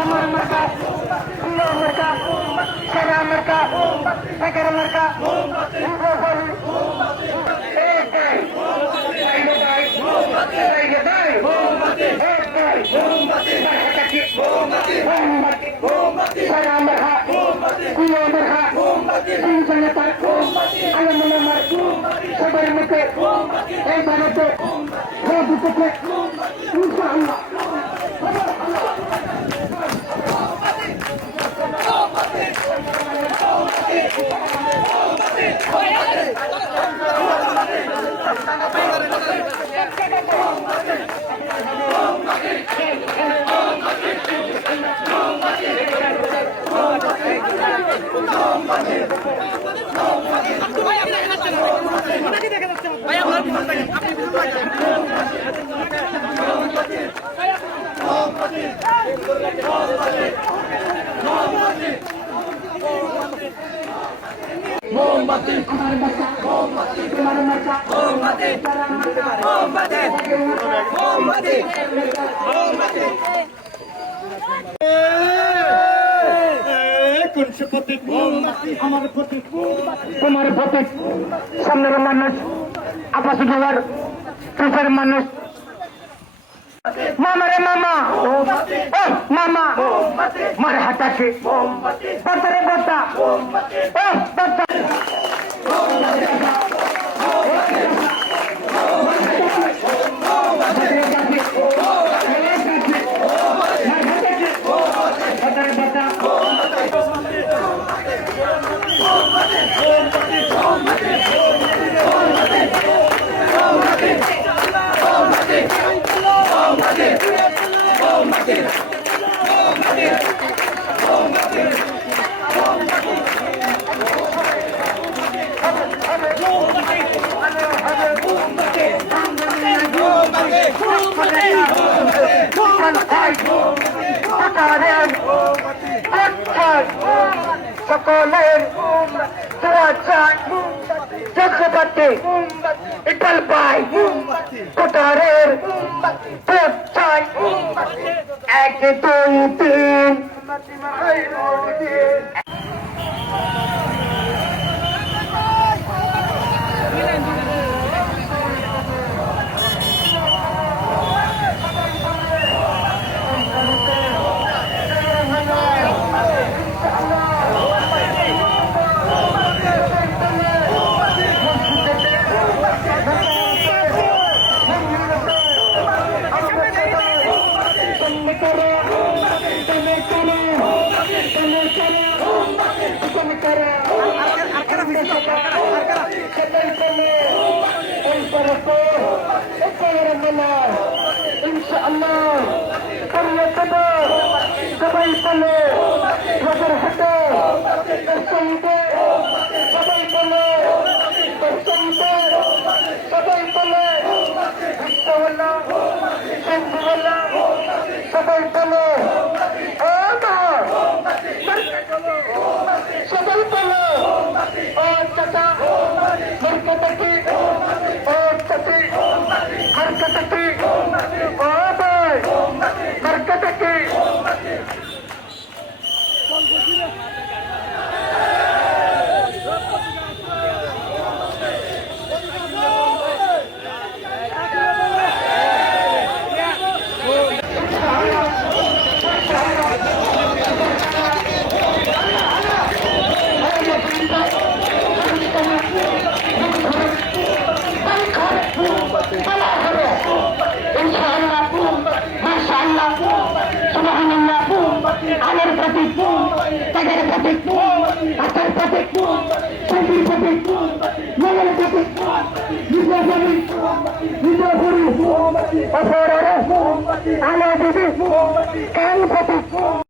আমার মার্কা প্রিয় মার্কা সেরা মার্কা একের মার্কা সারা হাত প্রিয় আমার হাত সঞ্চয়তা আলমন আমার সবার মুখে এই ভারতে মোদী থেকে ইনশাআল্লাহ আপনি মোমবাতি মোমবাতি মোমবাতি মোমবাতি মোমবাতি মোমবাতি আমার প্রতীক তোমার প্রতীক সামনের মানুষ আপাস ঢোয়ার পিছের মানুষ। মামা রে মামা ও মামা, মার হাতাছে বাতা রে বাতা ও বাতা সকলের জগপতি ইটাল পাই কোটারের চাই। এক দুই তিন। ইনশাআল্লাহ সবাই বলে নজর হাটে সঙ্গে সবাই বলে সঙ্গে সবাই বলে বিশ্বওয়ালা সঙ্গওয়ালা সবাই বলে ও মা সবাই বলে ও চাচা হরকত কি ও চাচি হরকত কি ও ভাই হরকত কি আমের প্রতীক তাদের প্রতীক আতার প্রতীক শান্তির প্রতীক মঙ্গল প্রতীক বিদ্যাভূমি বিদ্যাভূমি অপরারে আলো দিদি কাল প্রতীক